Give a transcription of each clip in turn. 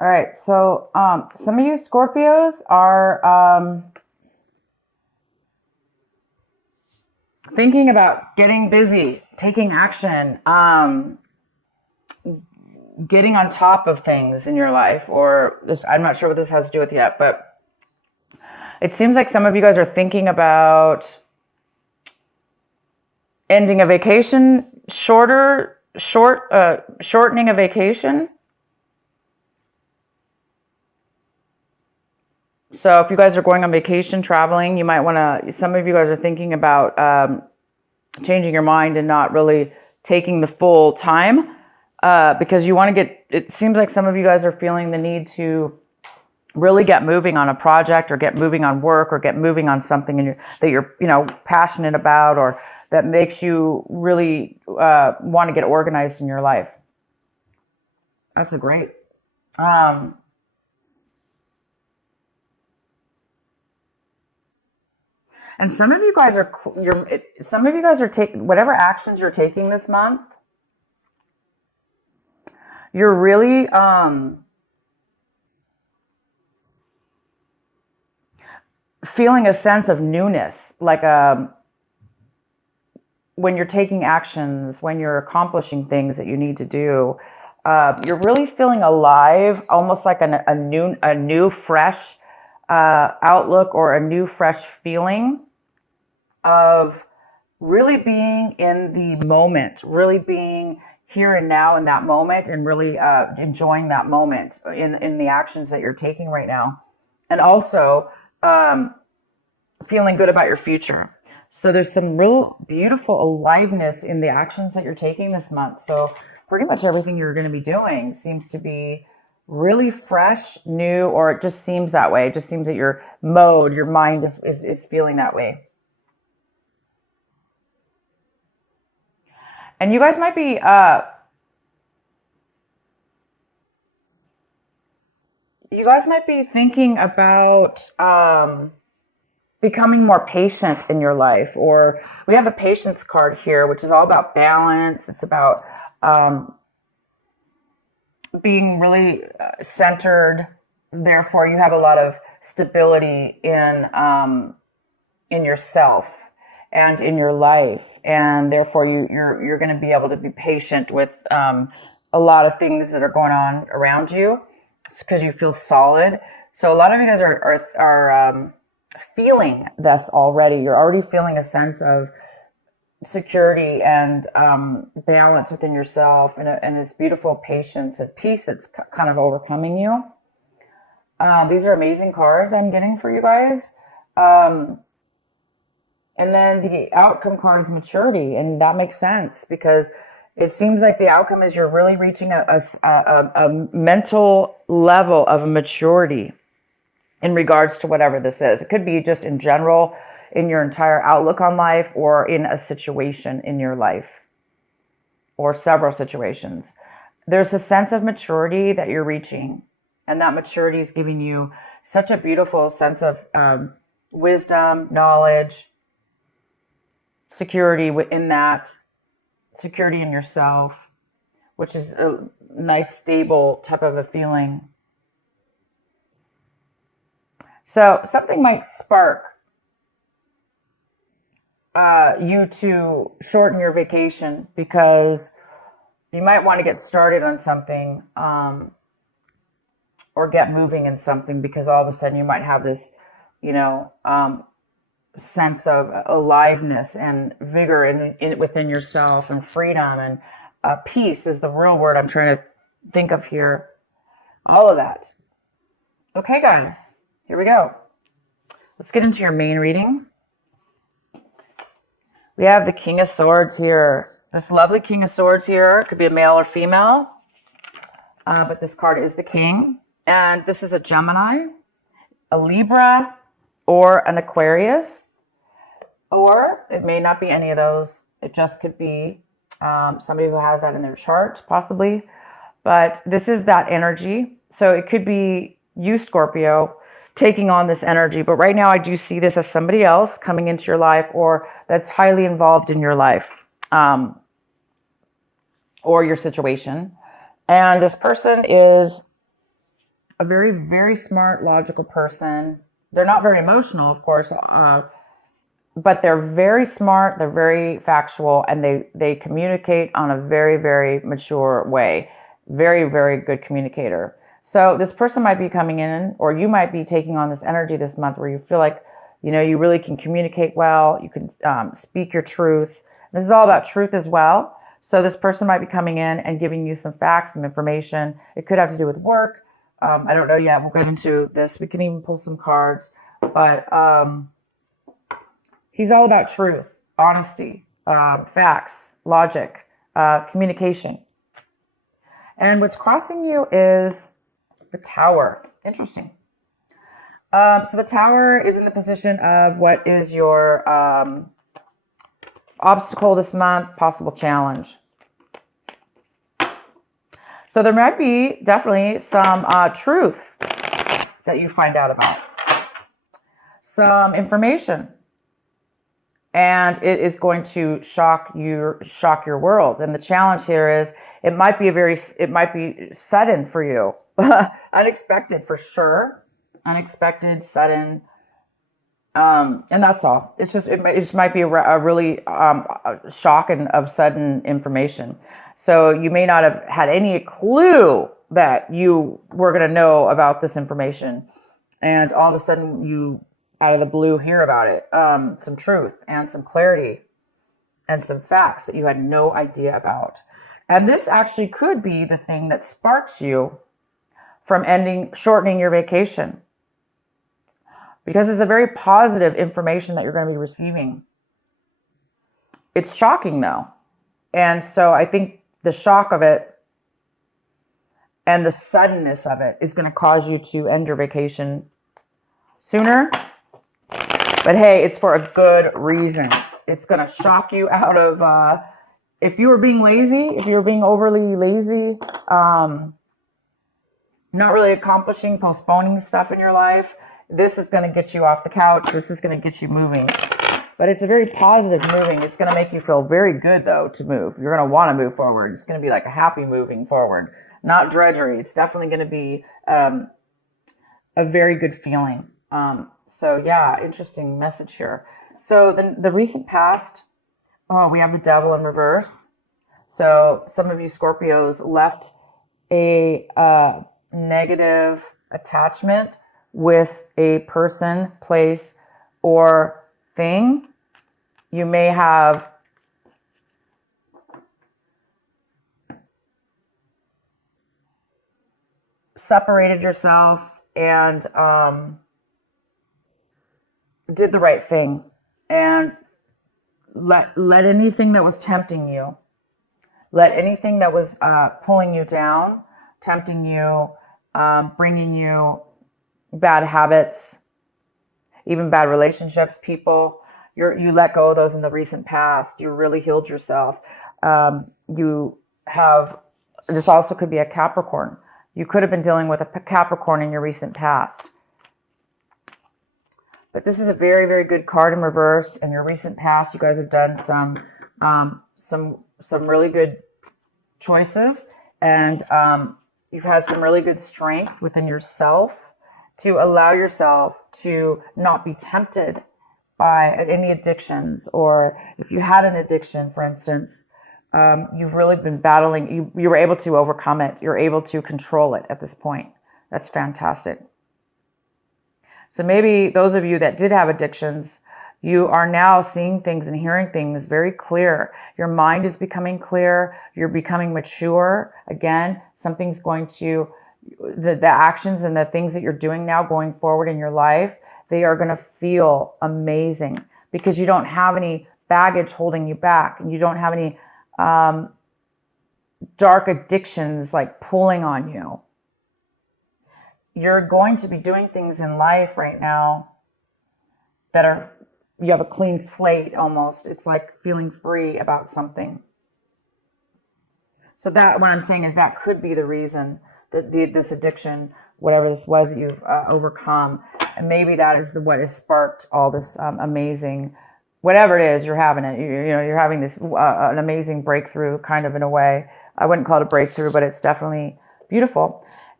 All right. So some of you Scorpios are thinking about getting busy, taking action, getting on top of things in your life, or this, I'm not sure what this has to do with yet, but it seems like some of you guys are thinking about ending a vacation, shortening a vacation. So if you guys are going on vacation, traveling, you might want to, some of you guys are thinking about changing your mind and not really taking the full time because you want to get, it seems like some of you guys are feeling the need to really get moving on a project or get moving on work or get moving on something that you're, passionate about or that makes you really want to get organized in your life. That's a great. And some of you guys are taking whatever actions you're taking this month. You're really feeling a sense of newness, like when you're taking actions, when you're accomplishing things that you need to do. You're really feeling alive, almost like a new fresh outlook or a new fresh feeling of really being in the moment, really being here and now in that moment, and really enjoying that moment in the actions that you're taking right now, and also feeling good about your future. So there's some real beautiful aliveness in the actions that you're taking this month. So pretty much everything you're going to be doing seems to be really fresh, new, or it just seems that way. It just seems that your mind is feeling that way. And you guys might be thinking about becoming more patient in your life. Or we have the patience card here, which is all about balance. It's about being really centered. Therefore, you have a lot of stability in yourself and in your life, and therefore you're going to be able to be patient with a lot of things that are going on around you because you feel solid. So a lot of you guys are feeling this already. You're already feeling a sense of security and balance within yourself, and this beautiful patience and peace that's kind of overcoming you. These are amazing cards I'm getting for you guys. And then the outcome card is maturity, and that makes sense because it seems like the outcome is you're really reaching a mental level of maturity in regards to whatever this is. It could be just in general, in your entire outlook on life, or in a situation in your life, or several situations. There's a sense of maturity that you're reaching, and that maturity is giving you such a beautiful sense of wisdom, knowledge, security within that, security in yourself, which is a nice, stable type of a feeling. So something might spark you to shorten your vacation because you might want to get started on something or get moving in something, because all of a sudden you might have this, sense of aliveness and vigor within yourself, and freedom, and peace is the real word I'm trying to think of here. All of that. Okay, guys, here we go. Let's get into your main reading. We have the King of Swords here. This lovely King of Swords here. It could be a male or female, but this card is the King. And this is a Gemini, a Libra, or an Aquarius. Or it may not be any of those. It just could be somebody who has that in their chart, possibly. But this is that energy. So it could be you, Scorpio, taking on this energy. But right now I do see this as somebody else coming into your life, or that's highly involved in your life or your situation. And this person is a very, very smart, logical person. They're not very emotional, of course, but they're very smart. They're very factual, and they communicate on a very, very mature way. Very, very good communicator. So this person might be coming in, or you might be taking on this energy this month where you feel like, you really can communicate well. You can speak your truth. This is all about truth as well. So this person might be coming in and giving you some facts, some information. It could have to do with work. I don't know yet. We'll get into this. We can even pull some cards. But he's all about truth, honesty, facts, logic, communication. And what's crossing you is the Tower. Interesting. So the Tower is in the position of what is your obstacle this month, possible challenge. So there might be definitely some truth that you find out about, some information, and it is going to shock your world. And the challenge here is it might be sudden for you, unexpected for sure, unexpected, sudden. And that's all. It just might be a really shock and of sudden information. So you may not have had any clue that you were going to know about this information, and all of a sudden you, out of the blue, hear about it. Some truth and some clarity and some facts that you had no idea about. And this actually could be the thing that sparks you from shortening your vacation. Because it's a very positive information that you're going to be receiving. It's shocking though. And so I think the shock of it and the suddenness of it is going to cause you to end your vacation sooner. But hey, it's for a good reason. It's going to shock you out of, if you were being lazy, if you were being overly lazy, not really accomplishing, postponing stuff in your life, this is going to get you off the couch. This is going to get you moving. But it's a very positive moving. It's going to make you feel very good, though, to move. You're going to want to move forward. It's going to be like a happy moving forward, not drudgery. It's definitely going to be a very good feeling. So, yeah, interesting message here. So the recent past, we have the Devil in reverse. So some of you Scorpios left a negative attachment with a person, place, or thing. You may have separated yourself and did the right thing and let anything that was tempting you, let anything that was pulling you down, tempting you, bringing you bad habits, even bad relationships, people, you let go of those in the recent past. You really healed yourself. You have, this also could be a Capricorn. You could have been dealing with a Capricorn in your recent past. But this is a very, very good card in reverse. In your recent past, you guys have done some really good choices, and you've had some really good strength within yourself to allow yourself to not be tempted by any addictions. Or if you had an addiction, for instance, you've really been battling, you were able to overcome it. You're able to control it at this point. That's fantastic. So maybe those of you that did have addictions, you are now seeing things and hearing things very clear. Your mind is becoming clear. You're becoming mature. Again, something's going to, the actions and the things that you're doing now going forward in your life, they are going to feel amazing because you don't have any baggage holding you back, and you don't have any dark addictions like pulling on you. You're going to be doing things in life right now that are, you have a clean slate almost. It's like feeling free about something. So that, what I'm saying is that could be the reason that this addiction, whatever this was that you've overcome, and maybe that is what has sparked all this amazing, whatever it is, you're having it. You're having this an amazing breakthrough, kind of, in a way. I wouldn't call it a breakthrough, but it's definitely beautiful.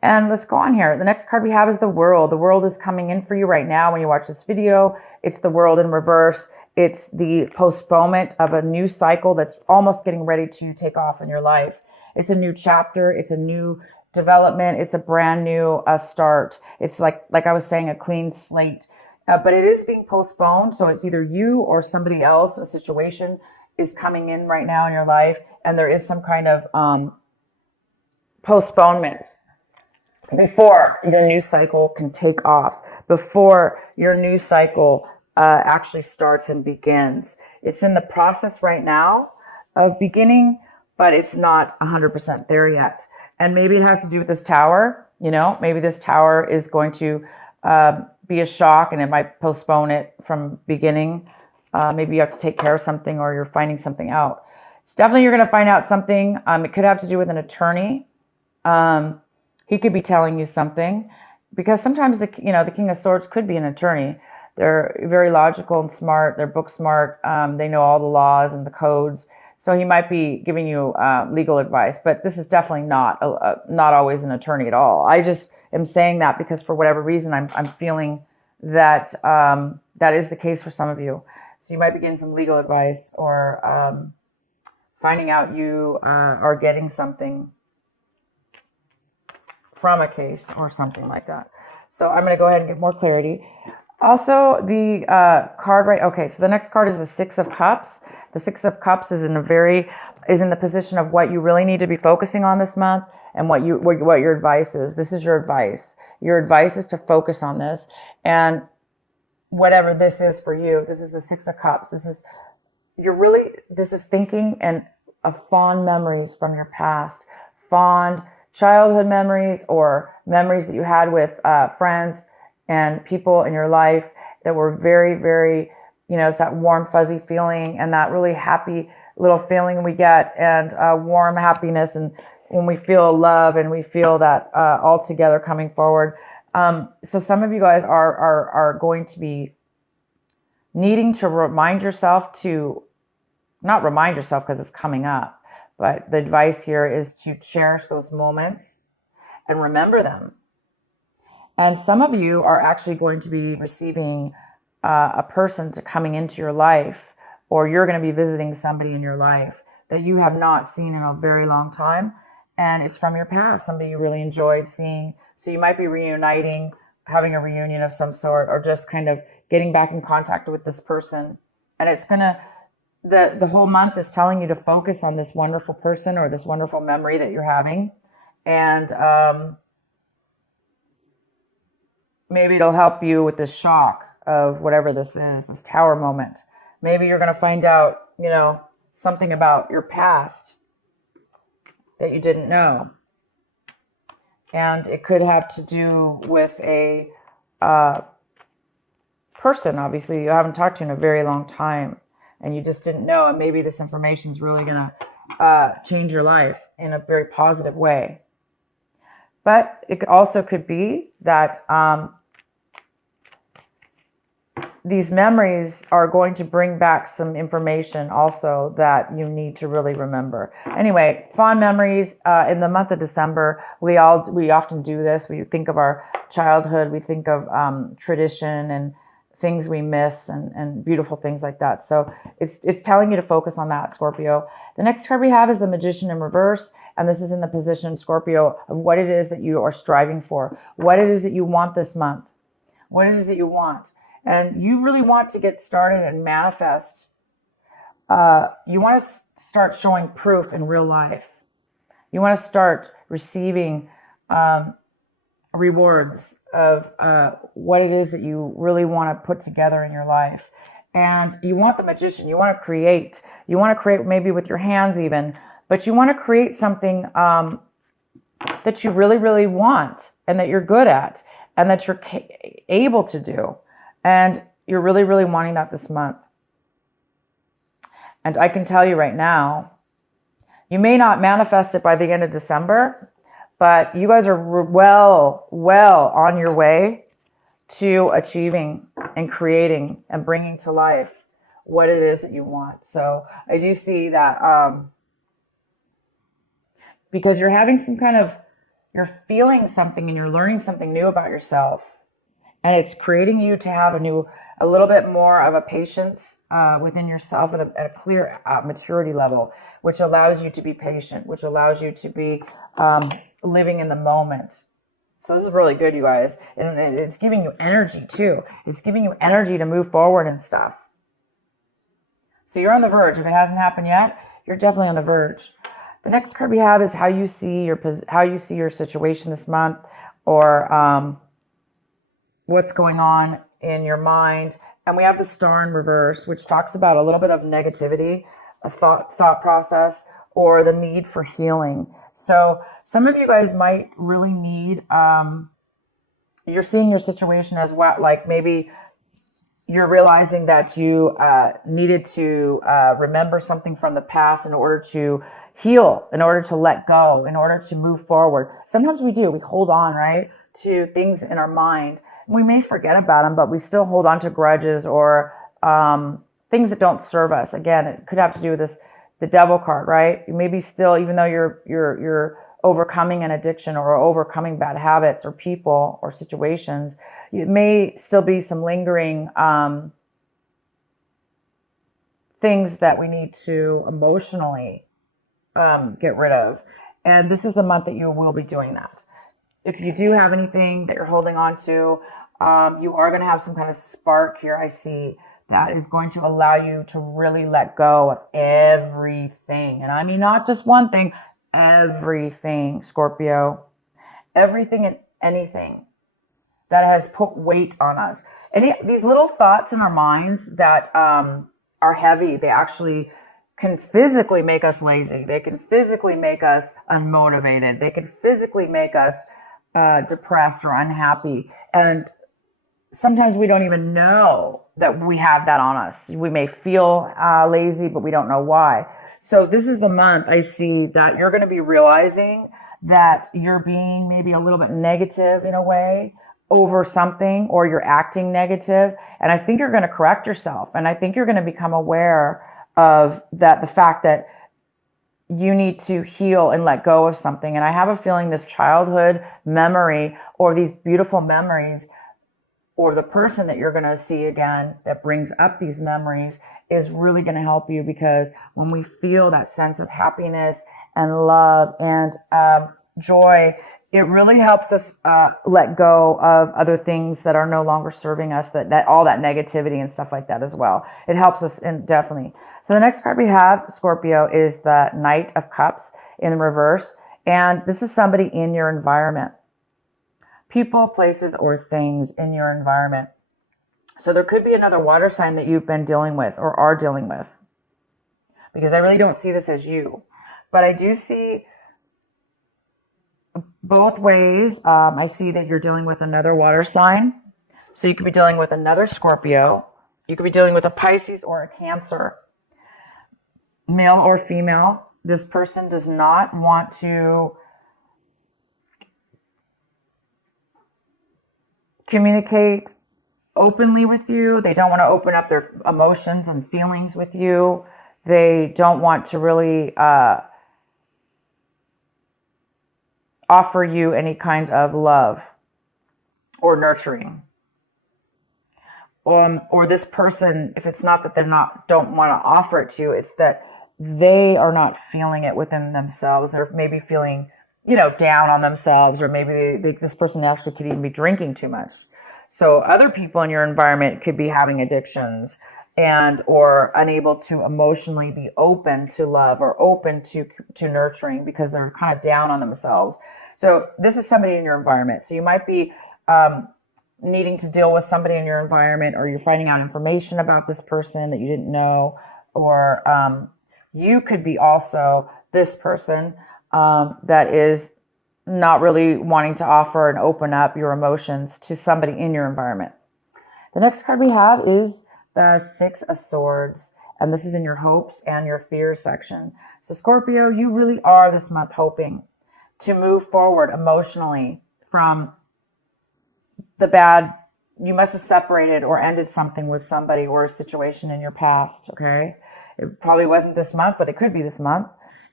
And let's go on here. The next card we have is the World. The World is coming in for you right now when you watch this video. It's the World in reverse. It's the postponement of a new cycle that's almost getting ready to take off in your life. It's a new chapter. It's a new development. It's a brand new start. It's like I was saying, a clean slate. But it is being postponed. So it's either you or somebody else, a situation is coming in right now in your life. And there is some kind of postponement before your new cycle can take off, before your new cycle actually starts and begins. It's in the process right now of beginning, but it's not 100% there yet. And maybe it has to do with this tower. Maybe this tower is going to be a shock and it might postpone it from beginning. Maybe you have to take care of something or you're finding something out. It's definitely you're going to find out something. It could have to do with an attorney. He could be telling you something, because sometimes the King of Swords could be an attorney. They're very logical and smart. They're book smart. They know all the laws and the codes. So he might be giving you legal advice, but this is definitely not always an attorney at all. I just am saying that because for whatever reason, I'm feeling that that is the case for some of you. So you might be getting some legal advice or finding out you are getting something from a case or something like that. So I'm going to go ahead and get more clarity. Also, the card okay, so the next card is the Six of Cups. The Six of Cups is in the position of what you really need to be focusing on this month and what your advice is. This is your advice. Your advice is to focus on this, and whatever this is for you. This is the Six of Cups. This is thinking and fond memories from your past, fond childhood memories or memories that you had with friends and people in your life that were very, very, it's that warm, fuzzy feeling and that really happy little feeling we get, and warm happiness, and when we feel love and we feel that all together coming forward. So some of you guys are going to be needing to not remind yourself because it's coming up, but the advice here is to cherish those moments and remember them. And some of you are actually going to be receiving a person coming into your life, or you're going to be visiting somebody in your life that you have not seen in a very long time. And it's from your past, somebody you really enjoyed seeing. So you might be reuniting, having a reunion of some sort, or just kind of getting back in contact with this person. And it's going to, the whole month is telling you to focus on this wonderful person or this wonderful memory that you're having. And maybe it'll help you with this shock of whatever this is, this tower moment. Maybe you're going to find out, something about your past that you didn't know. And it could have to do with a person, obviously, you haven't talked to in a very long time, and you just didn't know, and maybe this information is really going to change your life in a very positive way. But it also could be that these memories are going to bring back some information also that you need to really remember. Anyway, fond memories in the month of December. We often do this. We think of our childhood. We think of tradition and things we miss and beautiful things like that. So it's telling you to focus on that, Scorpio. The next card we have is the Magician in reverse. And this is in the position, Scorpio, of what it is that you are striving for. What it is that you want this month. What it is that you want. And you really want to get started and manifest. You want to start showing proof in real life. You want to start receiving rewards of what it is that you really want to put together in your life. And you want the Magician. You want to create. You want to create maybe with your hands even. But you want to create something that you really, really want and that you're good at and that you're able to do. And you're really, really wanting that this month. And I can tell you right now, you may not manifest it by the end of December, but you guys are well on your way to achieving and creating and bringing to life what it is that you want. So I do see that because you're having some kind of You're feeling something and you're learning something new about yourself. And it's creating you to have a little bit more of a patience within yourself at a clear maturity level, which allows you to be patient, which allows you to be living in the moment. So this is really good, you guys. And it's giving you energy too. It's giving you energy to move forward and stuff. So you're on the verge. If it hasn't happened yet, you're definitely on the verge. The next card we have is how you see your situation this month, or what's going on in your mind. And we have the Star in reverse, which talks about a little bit of negativity, a thought process, or the need for healing. So some of you guys might really need, you're seeing your situation as well, like maybe you're realizing that you needed to remember something from the past in order to heal, in order to let go, in order to move forward. Sometimes we do. We hold on, right, to things in our mind. We may forget about them, but we still hold on to grudges or things that don't serve us. Again, it could have to do with the Devil card, right? Maybe still, even though you're overcoming an addiction or overcoming bad habits or people or situations, it may still be some lingering things that we need to emotionally get rid of. And this is the month that you will be doing that. If you do have anything that you're holding on to, you are going to have some kind of spark here, I see, that is going to allow you to really let go of everything. And I mean, not just one thing, everything, Scorpio. Everything and anything that has put weight on us. These little thoughts in our minds that are heavy, they actually can physically make us lazy. They can physically make us unmotivated. They can physically make us depressed or unhappy. And sometimes we don't even know that we have that on us. We may feel lazy, but we don't know why. So this is the month I see that you're going to be realizing that you're being maybe a little bit negative in a way over something, or you're acting negative. And I think you're going to correct yourself. And I think you're going to become aware of that, the fact that you need to heal and let go of something. And I have a feeling this childhood memory or these beautiful memories, or the person that you're going to see again that brings up these memories, is really going to help you, because when we feel that sense of happiness and love and joy, it really helps us let go of other things that are no longer serving us, that all that negativity and stuff like that as well. It helps us, and definitely. So the next card we have, Scorpio, is the Knight of Cups in reverse. And this is somebody in your environment. People, places, or things in your environment. So there could be another water sign that you've been dealing with or are dealing with, because I really don't see this as you. But I do see both ways. I see that you're dealing with another water sign. So you could be dealing with another Scorpio. You could be dealing with a Pisces or a Cancer, male or female. This person does not want to communicate openly with you. They don't want to open up their emotions and feelings with you. They don't want to really offer you any kind of love or nurturing. Or this person, if it's not that they don't want to offer it to you, it's that they are not feeling it within themselves, or maybe feeling, down on themselves, or maybe this person actually could even be drinking too much. So other people in your environment could be having addictions or unable to emotionally be open to love or open to nurturing, because they're kind of down on themselves. So this is somebody in your environment. So you might be needing to deal with somebody in your environment, or you're finding out information about this person that you didn't know, or you could be also this person that is not really wanting to offer and open up your emotions to somebody in your environment. The next card we have is the Six of Swords, and this is in your hopes and your fears section. So Scorpio, you really are this month hoping to move forward emotionally from the bad. You must have separated or ended something with somebody or a situation in your past, okay? It probably wasn't this month, but it could be this month.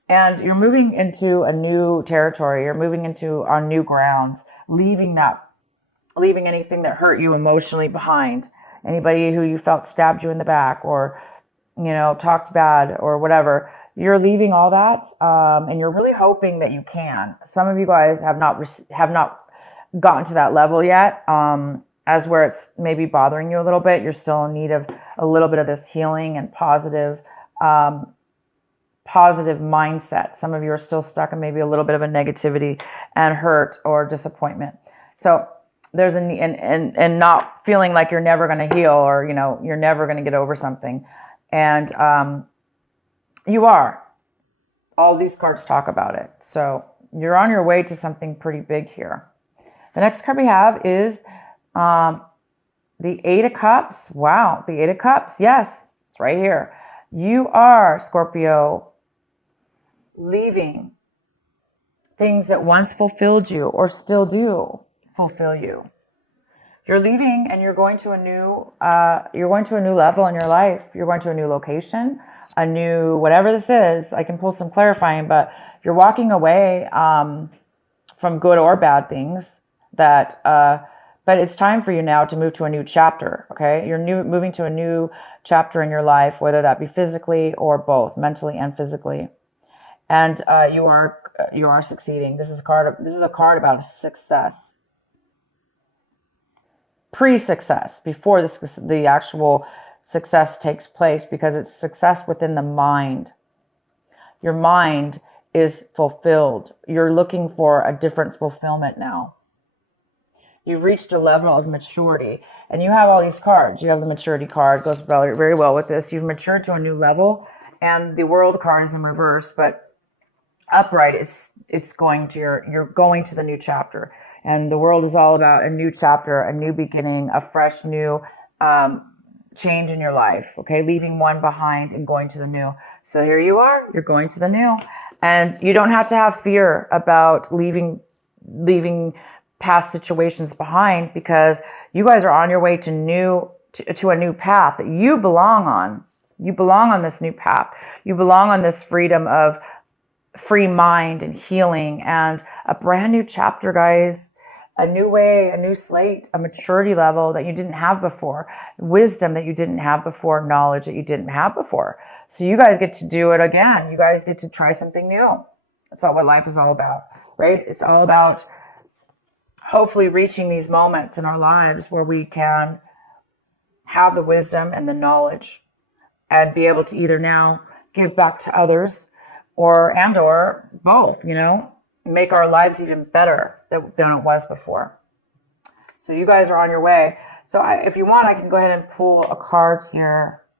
And you're moving into a new territory. You're moving into on new grounds, leaving anything that hurt you emotionally behind. Anybody who you felt stabbed you in the back or, talked bad or whatever. You're leaving all that, and you're really hoping that you can. Some of you guys have not gotten to that level yet, as where it's maybe bothering you a little bit. You're still in need of a little bit of this healing and positive mindset. Some of you are still stuck in maybe a little bit of a negativity and hurt or disappointment. So there's and not feeling like you're never going to heal, or you're never going to get over something, and you are. All these cards talk about it. So you're on your way to something pretty big here. The next card we have is the Eight of Cups. Wow, the Eight of Cups. Yes, it's right here. You are, Scorpio, leaving things that once fulfilled you or still do fulfill you. You're leaving and you're going to a new level in your life. You're going to a new location, a new whatever this is. I can pull some clarifying, but you're walking away from good or bad things that but it's time for you now to move to a new chapter. Okay, you're moving to a new chapter in your life, whether that be physically or both, mentally and physically. And you are succeeding. This is a card about success. Pre-success, before the actual success takes place, because it's success within the mind. Your mind is fulfilled. You're looking for a different fulfillment now. You've reached a level of maturity, and you have all these cards. You have the maturity card, goes very, very well with this. You've matured to a new level, and the World card is in reverse, but upright, it's going to you're going to the new chapter. And the World is all about a new chapter, a new beginning, a fresh new change in your life, okay? Leaving one behind and going to the new. So here you are, you're going to the new. And you don't have to have fear about leaving past situations behind, because you guys are on your way to a new path that you belong on. You belong on this new path. You belong on this freedom of free mind and healing and a brand new chapter, guys. A new way, a new slate, a maturity level that you didn't have before, wisdom that you didn't have before, knowledge that you didn't have before. So you guys get to do it again. You guys get to try something new. That's all what life is all about, right? It's all about hopefully reaching these moments in our lives where we can have the wisdom and the knowledge and be able to either now give back to others or both, make our lives even better than it was before. So you guys are on your way. So if you want, I can go ahead and pull a card here